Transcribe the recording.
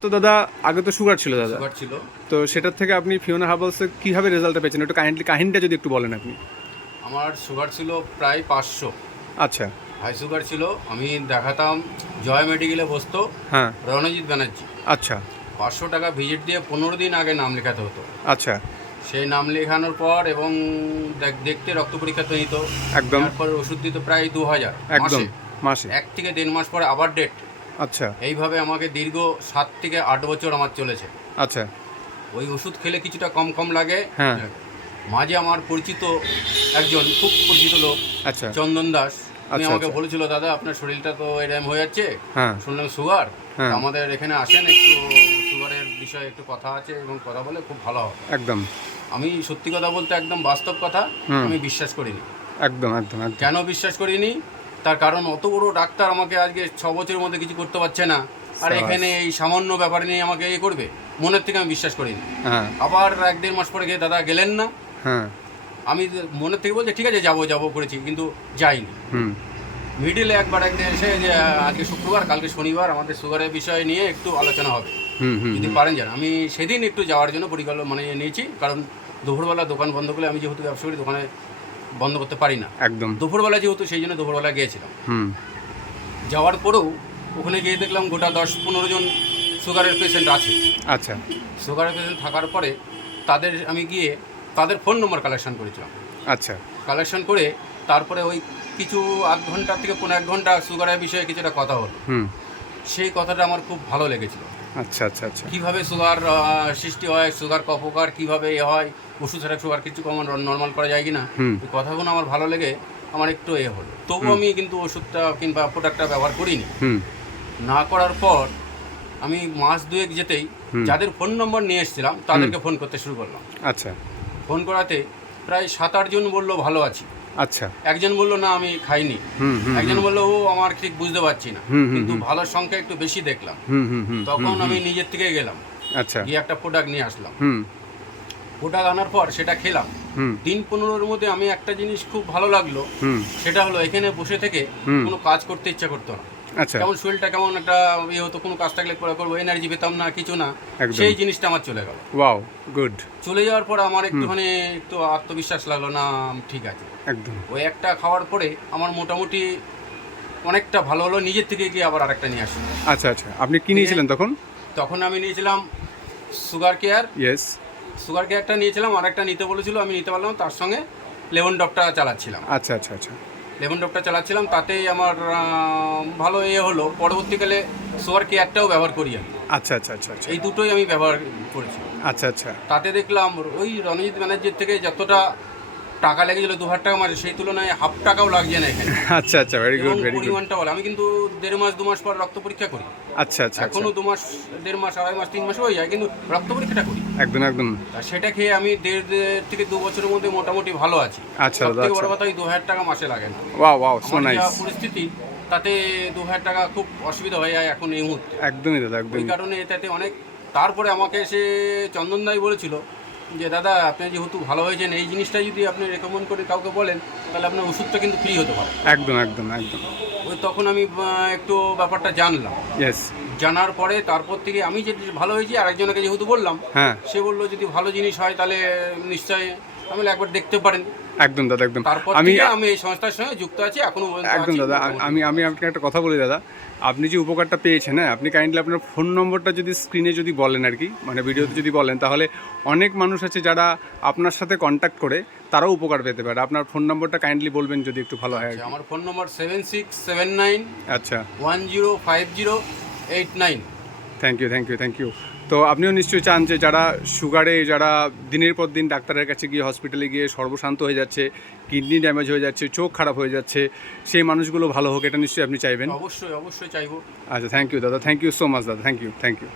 তো দাদা আগে তো সুগার ছিল দাদা। সুগার ছিল। তো সেটার থেকে আপনি ফিওনা হার্বালসে কীভাবে রেজাল্টটা পেয়েছেন? একটু কাইন্ডলি কাহিনীটা যদি একটু বলেন আপনি। আমার সুগার ছিল প্রায় পাঁচশো। আচ্ছা। হাই সুগার ছিল আমি দেখাতাম জয় মেডিকেলে বসতো হ্যাঁ। রণজিৎ ব্যানার্জি। আচ্ছা। পাঁচশো টাকা ভিজিট দিয়ে পনেরো দিন আগে নাম লেখাতে হতো। আচ্ছা। সেই নাম লেখানোর পর এবং দেখ- দেখতে রক্ত পরীক্ষা তো নিত। একদম। তারপর ওষুধ দিত প্রায় দু হাজার একদম। মাসে। এক থেকে দেড় মাস পরে আবার ডেট আচ্ছা। এইভাবে আমাকে দীর্ঘ সাত থেকে আট বছর আমার চলেছে। আচ্ছা। ওই ওষুধ খেলে কিছুটা কম কম লাগে। হ্যাঁ। মাঝে আমার পরিচিত একজন খুব পরিচিত লোক আচ্ছা। চন্দন দাস। উনি আচ্ছা, আমাকে আচ্ছা। বলেছিল দাদা আপনার শরীরটা তো এরম হয়ে যাচ্ছে। হ্যাঁ। শুনলাম সুগার। হ্যাঁ। আমাদের এখানে আসেন একটু সুগারের বিষয়ে একটু কথা আছে এবং কথা বলে খুব ভালো হবে। একদম। আমি সত্যি কথা বলতে একদম বাস্তব কথা আমি বিশ্বাস করিনি। একদম একদম একদম। কেন বিশ্বাস করিনি? তার কারণ অত বড় ডাক্তার আমাকে আজকে ছ বছরের মধ্যে কিছু করতে পারছে না। আর এখানে এই সামান্য ব্যাপার নিয়ে আমাকে এ করবে। মনের থেকে আমি বিশ্বাস করিনি। হ্যাঁ। আবার এক দেড় মাস পরে গিয়ে দাদা গেলেন না। হ্যাঁ। আমি মনের থেকে বলছি ঠিক আছে যাব যাব করেছি কিন্তু যাইনি। হুম। মিডিলে একবার একদিন এসে যে আজকে শুক্রবার কালকে শনিবার আমাদের সুগারের বিষয় নিয়ে একটু আলোচনা হবে। যদি পারেন যান। আমি সেদিন একটু যাওয়ার জন্য পরিকল্পনা মানে নিয়েছি কারণ দুপুরবেলা দোকান বন্ধ করলে আমি যেহেতু ব্যবসা করি দোকানে বন্ধ করতে পারি না। একদম। দুপুরবেলা যেহেতু সেই জন্য দুপুরবেলা গিয়েছিলাম। হুম। যাওয়ার পরেও ওখানে গিয়ে দেখলাম গোটা দশ পনেরো জন সুগারের পেশেন্ট আছে। আচ্ছা। সুগারের পেশেন্ট থাকার পরে তাদের আমি গিয়ে তাদের ফোন নম্বর কালেকশন করেছিলাম। আচ্ছা। কালেকশন করে তারপরে ওই কিছু আধ ঘণ্টা থেকে পনেরো এক ঘণ্টা সুগারের বিষয়ে কিছুটা কথা হলো। সেই কথাটা আমার খুব ভালো লেগেছিল। আচ্ছা আচ্ছা আচ্ছা। কীভাবে সুগার সৃষ্টি হয় সুগার কপকার কীভাবে এ হয় ওষুধ ছাড়া সুগার কিছু কমন নর্মাল করা যায় হুম। এই কথাগুলো আমার ভালো লেগে আমার একটু এ হলো। তবু আমি কিন্তু ওষুধটা কিংবা প্রোডাক্টটা ব্যবহার করিনি। না করার পর আমি মাস দুয়েক যেতেই যাদের ফোন নম্বর নিয়ে এসেছিলাম তাদেরকে ফোন করতে শুরু করলাম। আচ্ছা। ফোন করাতে প্রায় সাত আটজন বলল ভালো আছি। আচ্ছা। একজন বলল না আমি খাইনি। একজন বলল ও আমার ঠিক বুঝতে পারছি না। কিন্তু। ভালোর সংখ্যা একটু বেশি দেখলাম। তখন আমি নিজের থেকে গেলাম। আচ্ছা। গিয়ে একটা প্রোডাক্ট নিয়ে আসলাম। হুম। প্রোডাক্ট আনার পর সেটা খেলাম। হুম। দিন পনেরোর মধ্যে আমি একটা জিনিস খুব ভালো লাগল। হুম। সেটা হলো এখানে বসে থেকে কোনো কাজ করতে ইচ্ছা করতো না। আচ্ছা। কেমন শরীরটা কেমন একটা ইয়ে হতো কোনো কাজ থাকলে করে করব এনার্জি পেতাম না কিছু না সেই জিনিসটা আমার চলে গেল। ওয়াও গুড চলে যাওয়ার পর আমার একটুখানি একটু আত্মবিশ্বাস লাগল না ঠিক আছে। একদম। ওই একটা খাওয়ার পরে আমার মোটামুটি অনেকটা ভালো হলো নিজের থেকে গিয়ে আবার আরেকটা নিয়ে আসি আচ্ছা আচ্ছা। আপনি কি নিয়েছিলেন তখন? তখন আমি নিয়েছিলাম সুগার কেয়ার। ইয়েস সুগার কেয়ারটা নিয়েছিলাম আরেকটা নিতে বলেছিল আমি নিতে পারলাম তার সঙ্গে লেমন ডপটা চালাচ্ছিলাম। আচ্ছা আচ্ছা আচ্ছা। লেমন ডপটা চালাচ্ছিলাম তাতেই আমার ভালো ইয়ে হলো। পরবর্তীকালে সোয়ার কেয়ারটাও ব্যবহার করি আমি। আচ্ছা আচ্ছা আচ্ছা আচ্ছা। এই দুটোই আমি ব্যবহার করেছি। আচ্ছা আচ্ছা। তাতে দেখলাম ওই রণজিৎ ব্যানার্জির থেকে যতটা টাকা লেগেছিল দু হাজার টাকা মাসে সেই তুলনায় হাফ টাকাও লাগছে না এখানে। আচ্ছা আচ্ছা ভেরি গুড ভেরি গুড পরিমাণটা বলে। আমি কিন্তু দেড় মাস দু মাস পর রক্ত পরীক্ষা করি। আচ্ছা আচ্ছা আচ্ছা। এখনও দু মাস দেড় মাস আড়াই মাস তিন মাস হয়ে যায় কিন্তু রক্ত পরীক্ষাটা করি। একদম একদম। তা সেটা খেয়ে আমি দেড় থেকে দু বছরের মধ্যে মোটামুটি ভালো আছি। আচ্ছা, সব থেকে আচ্ছা। বড় কথা ওই দু হাজার টাকা মাসে লাগে না। ওয়াও ওয়াও সো নাইস পরিস্থিতি তাতে দু হাজার টাকা খুব অসুবিধা হয়ে যায় এখন এই মুহূর্তে। একদমই দাদা একদমই। কারণে এটাতে অনেক তারপরে আমাকে এসে চন্দন দাই বলেছিল যে দাদা আপনি যেহেতু ভালো হয়েছেন এই জিনিসটা যদি আপনি রেকমেন্ড করে কাউকে বলেন তাহলে আপনার ওষুধটা কিন্তু ফ্রি হতে পারে। একদম একদম একদম। ওই তখন আমি একটু ব্যাপারটা জানলাম। ইয়েস জানার পরে তারপর থেকে আমি যে ভালো হয়েছি আরেকজনকে যেহেতু বললাম হ্যাঁ। সে বলল যদি ভালো জিনিস হয় তাহলে নিশ্চয়ই আমি একবার দেখতে পারেন। একদম দাদা একদম। আমি আমি এই সংস্থার সঙ্গে যুক্ত আছি এখনও একদম দাদা আমি আমি আপনাকে একটা কথা বলি দাদা। আপনি যে উপকারটা পেয়েছেন হ্যাঁ আপনি কাইন্ডলি আপনার ফোন নম্বরটা যদি স্ক্রিনে যদি বলেন আর কি মানে ভিডিওতে যদি বলেন তাহলে অনেক মানুষ আছে যারা আপনার সাথে কন্ট্যাক্ট করে তারাও উপকার পেতে পারে। আপনার ফোন নম্বরটা কাইন্ডলি বলবেন যদি একটু ভালো হয় আচ্ছা, আমার phone number seven six seven nine আচ্ছা। One zero five zero eight nine thank you thank you thank you তো আপনিও নিশ্চয়ই চান যে যারা সুগারে যারা দিনের পর দিন ডাক্তারের কাছে গিয়ে হসপিটালে গিয়ে সর্বশান্ত হয়ে যাচ্ছে কিডনি ড্যামেজ হয়ে যাচ্ছে চোখ খারাপ হয়ে যাচ্ছে সেই মানুষগুলো ভালো হোক এটা নিশ্চয়ই আপনি চাইবেন। অবশ্যই অবশ্যই চাইব। আচ্ছা থ্যাংক ইউ দাদা থ্যাংক ইউ সো মাচ দাদা থ্যাংক ইউ থ্যাংক ইউ